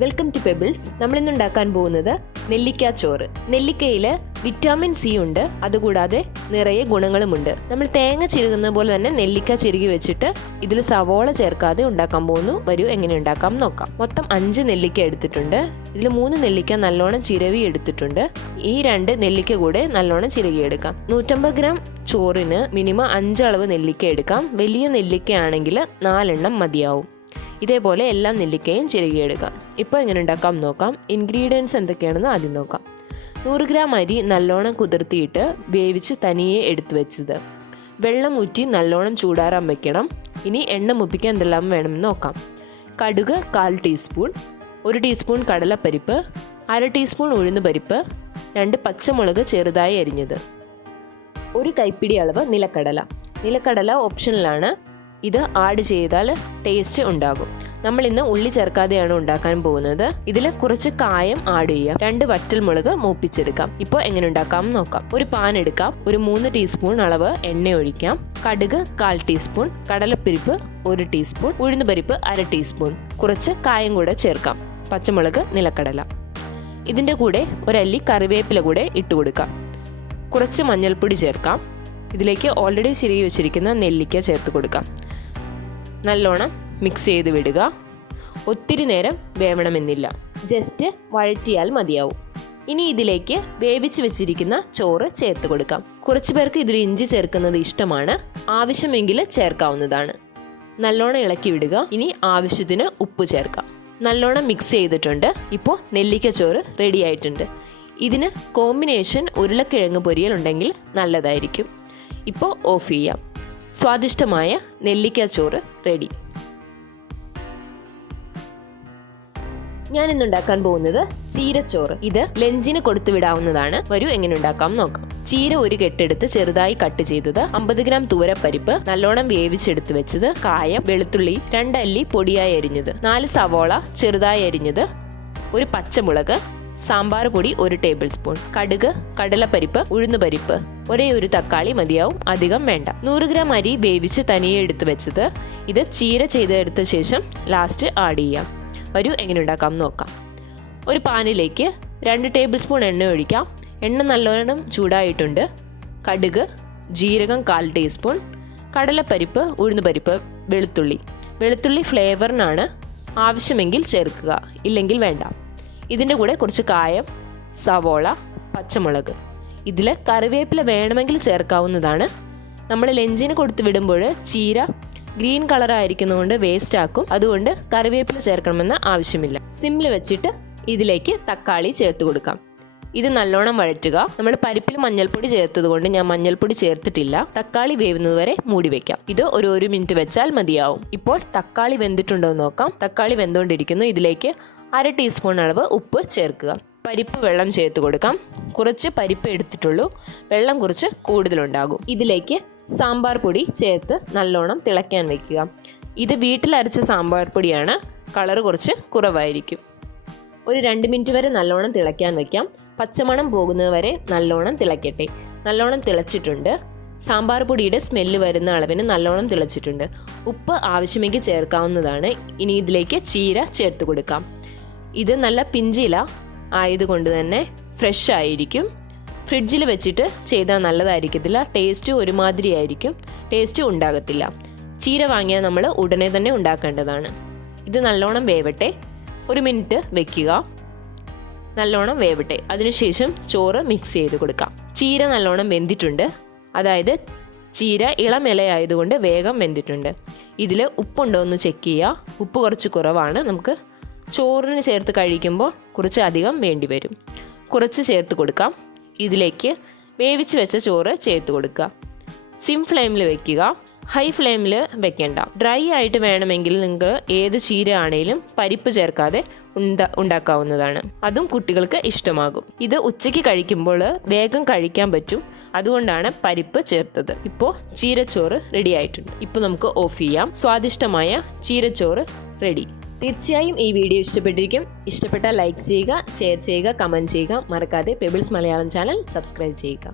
Welcome to pebbles. നമ്മൾ ഇന്ന് ഉണ്ടാക്കാൻ പോകുന്നത് നെല്ലിക്കാച്ചോറ്. നെല്ലിക്കയിൽ വിറ്റാമിൻ സി ഉണ്ട്, അതുകൂടാതെ നിറയെ ഗുണങ്ങളുമുണ്ട്. നമ്മൾ തേങ്ങ ചിരുകുന്ന പോലെ തന്നെ നെല്ലിക്ക ചിരുകി വെച്ചിട്ട് ഇതിൽ സവോള ചേർക്കാതെ ഉണ്ടാക്കാൻ പോകുന്നു. വരൂ എങ്ങനെ ഉണ്ടാക്കാം നോക്കാം. മൊത്തം 5 നെല്ലിക്ക എടുത്തിട്ടുണ്ട്. ഇതിൽ 3 നെല്ലിക്ക നല്ലോണം ചിരവി എടുത്തിട്ടുണ്ട്. ഈ 2 നെല്ലിക്ക കൂടെ നല്ലോണം ചിരകിയെടുക്കാം. 150 ഗ്രാം ചോറിന് മിനിമം 5 അളവ് നെല്ലിക്ക എടുക്കാം. വലിയ നെല്ലിക്ക ആണെങ്കിൽ 4 എണ്ണം മതിയാവും. ഇതേപോലെ എല്ലാ നെല്ലിക്കയും ചിരകിയെടുക്കാം. ഇപ്പോൾ എങ്ങനെ ഉണ്ടാക്കാം നോക്കാം. ഇൻഗ്രീഡിയൻസ് എന്തൊക്കെയാണെന്ന് ആദ്യം നോക്കാം. 100 ഗ്രാം അരി നല്ലോണം കുതിർത്തിയിട്ട് വേവിച്ച് തനിയെ എടുത്തു വെച്ചത്. വെള്ളം ഊറ്റി നല്ലോണം ചൂടാറാൻ വെക്കണം. ഇനി എണ്ണ മുപ്പിക്കാൻ എന്തെല്ലാം വേണമെന്ന് നോക്കാം. കടുക് 1/4 ടീസ്പൂൺ, 1 ടീസ്പൂൺ കടലപ്പരിപ്പ്, 1/2 ടീസ്പൂൺ ഉഴുന്നുപരിപ്പ്, 2 പച്ചമുളക് ചെറുതായി അരിഞ്ഞത്, 1 കൈപ്പിടി അളവ് നിലക്കടല. നിലക്കടല ഓപ്ഷണലാണ്. ഇത് ആഡ് ചെയ്താൽ ടേസ്റ്റ് ഉണ്ടാകും. നമ്മൾ ഇന്ന് ഉള്ളി ചേർക്കാതെയാണ് ഉണ്ടാക്കാൻ പോകുന്നത്. ഇതിൽ കുറച്ച് കായം ആഡ് ചെയ്യാം. 2 വറ്റൽമുളക് മൂപ്പിച്ചെടുക്കാം. ഇപ്പോൾ എങ്ങനെ ഉണ്ടാക്കാം നോക്കാം. ഒരു പാൻ എടുക്കാം. ഒരു 3 ടീസ്പൂൺ അളവ് എണ്ണ ഒഴിക്കാം. കടുക് 1/4 ടീസ്പൂൺ, കടലപ്പരിപ്പ് 1 ടീസ്പൂൺ, ഉഴുന്നുപരിപ്പ് 1/2 ടീസ്പൂൺ, കുറച്ച് കായം കൂടെ ചേർക്കാം. പച്ചമുളക്, നിലക്കടല. ഇതിൻ്റെ കൂടെ ഒരല്ലി കറിവേപ്പില കൂടെ ഇട്ട് കൊടുക്കാം. കുറച്ച് മഞ്ഞൾപ്പൊടി ചേർക്കാം. ഇതിലേക്ക് ഓൾറെഡി ചിരകി വെച്ചിരിക്കുന്ന നെല്ലിക്ക ചേർത്ത് കൊടുക്കാം. നല്ലോണം മിക്സ് ചെയ്ത് വിടുക. ഒത്തിരി നേരം വേവണമെന്നില്ല, ജസ്റ്റ് വഴറ്റിയാൽ മതിയാവും. ഇനി ഇതിലേക്ക് വേവിച്ച് വെച്ചിരിക്കുന്ന ചോറ് ചേർത്ത് കൊടുക്കാം. കുറച്ച് പേർക്ക് ഇതിൽ ഇഞ്ചി ചേർക്കുന്നത് ഇഷ്ടമാണ്. ആവശ്യമെങ്കിൽ ചേർക്കാവുന്നതാണ്. നല്ലോണം ഇളക്കി വിടുക. ഇനി ആവശ്യത്തിന് ഉപ്പ് ചേർക്കാം. നല്ലോണം മിക്സ് ചെയ്തിട്ടുണ്ട്. ഇപ്പോൾ നെല്ലിക്കച്ചോറ് റെഡി ആയിട്ടുണ്ട്. ഇതിന് കോമ്പിനേഷൻ ഉരുളക്കിഴങ്ങ് പൊരിയൽ ഉണ്ടെങ്കിൽ നല്ലതായിരിക്കും. ഇപ്പോൾ ഓഫ് ചെയ്യാം. സ്വാദിഷ്ടമായ നെല്ലിക്കാച്ചോറ് റെഡി. ഞാൻ ഇന്നുണ്ടാക്കാൻ പോകുന്നത് ചീരച്ചോറ്. ഇത് ലഞ്ചിന് കൊടുത്തു വിടാവുന്നതാണ്. വരൂ എങ്ങനെ ഉണ്ടാക്കാം നോക്കാം. ചീര 1 കെട്ടെടുത്ത് ചെറുതായി കട്ട് ചെയ്തത്, 50 ഗ്രാം തുവരപ്പരിപ്പ് നല്ലോണം വേവിച്ചെടുത്ത് വെച്ചത്, കായം, വെളുത്തുള്ളി 2 അല്ലി പൊടിയായി അരിഞ്ഞത്, 4 സവോള ചെറുതായി അരിഞ്ഞത്, 1 പച്ചമുളക്, സാമ്പാർ പൊടി 1 ടേബിൾ സ്പൂൺ, കടുക്, കടലപ്പരിപ്പ്, ഉഴുന്നുപരിപ്പ്, ഒരേ ഒരു തക്കാളി മതിയാവും, അധികം വേണ്ട. 100 ഗ്രാം അരി വേവിച്ച് തനിയെ എടുത്ത് വെച്ചത്. ഇത് ചീര ചെയ്തെടുത്ത ശേഷം ലാസ്റ്റ് ആഡ് ചെയ്യാം. വരൂ എങ്ങനെ ഉണ്ടാക്കാം നോക്കാം. ഒരു പാനിലേക്ക് 2 ടേബിൾ സ്പൂൺ എണ്ണ ഒഴിക്കാം. എണ്ണ നല്ലോണം ചൂടായിട്ടുണ്ട്. കടുക്, ജീരകം 1/4 ടീസ്പൂൺ, കടലപ്പരിപ്പ്, ഉഴുന്നുപരിപ്പ്, വെളുത്തുള്ളി ഫ്ലേവറിനാണ്. ആവശ്യമെങ്കിൽ ചേർക്കുക, ഇല്ലെങ്കിൽ വേണ്ട. ഇതിൻ്റെ കൂടെ കുറച്ച് കായം, സവോള, പച്ചമുളക്. ഇതിൽ കറിവേപ്പില വേണമെങ്കിൽ ചേർക്കാവുന്നതാണ്. നമ്മൾ ലഞ്ചിന് കൊടുത്ത് വിടുമ്പോൾ ചീര ഗ്രീൻ കളറായിരിക്കുന്നതുകൊണ്ട് വേസ്റ്റ് ആക്കും. അതുകൊണ്ട് കറിവേപ്പില ചേർക്കണമെന്ന് ആവശ്യമില്ല. സിമ്മിൽ വെച്ചിട്ട് ഇതിലേക്ക് തക്കാളി ചേർത്ത് കൊടുക്കാം. ഇത് നല്ലോണം വഴറ്റുക. നമ്മൾ പരിപ്പിൽ മഞ്ഞൾപ്പൊടി ചേർത്തത് കൊണ്ട് ഞാൻ മഞ്ഞൾപ്പൊടി ചേർത്തിട്ടില്ല. തക്കാളി വേവുന്നത് വരെ മൂടി വെക്കാം. ഇത് ഒരു 1 മിനിറ്റ് വെച്ചാൽ മതിയാവും. ഇപ്പോൾ തക്കാളി വെന്തിട്ടുണ്ടോ എന്ന് നോക്കാം. തക്കാളി വെന്തുകൊണ്ടിരിക്കുന്നു. ഇതിലേക്ക് 1/2 ടീസ്പൂൺ അളവ് ഉപ്പ് ചേർക്കുക. പരിപ്പ് വെള്ളം ചേർത്ത് കൊടുക്കാം. കുറച്ച് പരിപ്പ് എടുത്തിട്ടുള്ളൂ, വെള്ളം കുറച്ച് കൂടുതലുണ്ടാകും. ഇതിലേക്ക് സാമ്പാർ പൊടി ചേർത്ത് നല്ലോണം തിളയ്ക്കാൻ വയ്ക്കുക. ഇത് വീട്ടിലരച്ച സാമ്പാർ പൊടിയാണ്. കളർ കുറച്ച് കുറവായിരിക്കും. ഒരു 2 മിനിറ്റ് വരെ നല്ലോണം തിളയ്ക്കാൻ വയ്ക്കാം. പച്ചമണം പോകുന്നത് വരെ നല്ലോണം തിളയ്ക്കട്ടെ. നല്ലോണം തിളച്ചിട്ടുണ്ട്. സാമ്പാർ പൊടിയുടെ സ്മെല്ല് വരുന്ന അളവിന് നല്ലോണം തിളച്ചിട്ടുണ്ട്. ഉപ്പ് ആവശ്യമെങ്കിൽ ചേർക്കാവുന്നതാണ്. ഇനി ഇതിലേക്ക് ചീര ചേർത്ത് കൊടുക്കാം. ഇത് നല്ല പിഞ്ചില ആയതുകൊണ്ട് തന്നെ ഫ്രഷ് ആയിരിക്കും. ഫ്രിഡ്ജിൽ വെച്ചിട്ട് ചെയ്താൽ നല്ലതായിരിക്കത്തില്ല. ടേസ്റ്റ് ഒരുമാതിരി ആയിരിക്കും. ടേസ്റ്റ് ഉണ്ടാകത്തില്ല. ചീര വാങ്ങിയാൽ നമ്മൾ ഉടനെ തന്നെ ഉണ്ടാക്കേണ്ടതാണ്. ഇത് നല്ലോണം വേവട്ടെ. 1 മിനിറ്റ് വെക്കുക. നല്ലോണം വേവട്ടെ. അതിനുശേഷം ചോറ് മിക്സ് ചെയ്ത് കൊടുക്കാം. ചീര നല്ലോണം വെന്തിട്ടുണ്ട്. അതായത് ചീര ഇളം ഇലയായതുകൊണ്ട് വേഗം വെന്തിട്ടുണ്ട്. ഇതിൽ ഉപ്പുണ്ടോ എന്ന് ചെക്ക് ചെയ്യുക. ഉപ്പ് കുറച്ച് കുറവാണ്. നമുക്ക് ചോറിന് ചേർത്ത് കഴിക്കുമ്പോൾ കുറച്ച് അധികം വേണ്ടി വരും. കുറച്ച് ചേർത്ത് കൊടുക്കാം. ഇതിലേക്ക് വേവിച്ച് വെച്ച ചോറ് ചേർത്ത് കൊടുക്കുക. സിം ഫ്ലെയിമിൽ വെക്കുക. ഹൈ ഫ്ലെയിമിൽ വെക്കേണ്ട. ഡ്രൈ ആയിട്ട് വേണമെങ്കിൽ നിങ്ങൾക്ക് ഏത് ചീര ആണെങ്കിലും പരിപ്പ് ചേർക്കാതെ ഉണ്ടാക്കാവുന്നതാണ്. അതും കുട്ടികൾക്ക് ഇഷ്ടമാകും. ഇത് ഉച്ചയ്ക്ക് കഴിക്കുമ്പോൾ വേഗം കഴിക്കാൻ പറ്റും. അതുകൊണ്ടാണ് പരിപ്പ് ചേർത്തത്. ഇപ്പോൾ ചീരച്ചോറ് റെഡി ആയിട്ടുണ്ട്. ഇപ്പോൾ നമുക്ക് ഓഫ് ചെയ്യാം. സ്വാദിഷ്ടമായ ചീരച്ചോറ് റെഡി. തീർച്ചയായും ഈ വീഡിയോ ഇഷ്ടപ്പെട്ടിരിക്കും. ഇഷ്ടപ്പെട്ടാൽ ലൈക്ക് ചെയ്യുക, ഷെയർ ചെയ്യുക, കമൻറ്റ് ചെയ്യുക. മറക്കാതെ പെബിൾസ് മലയാളം ചാനൽ സബ്സ്ക്രൈബ് ചെയ്യുക.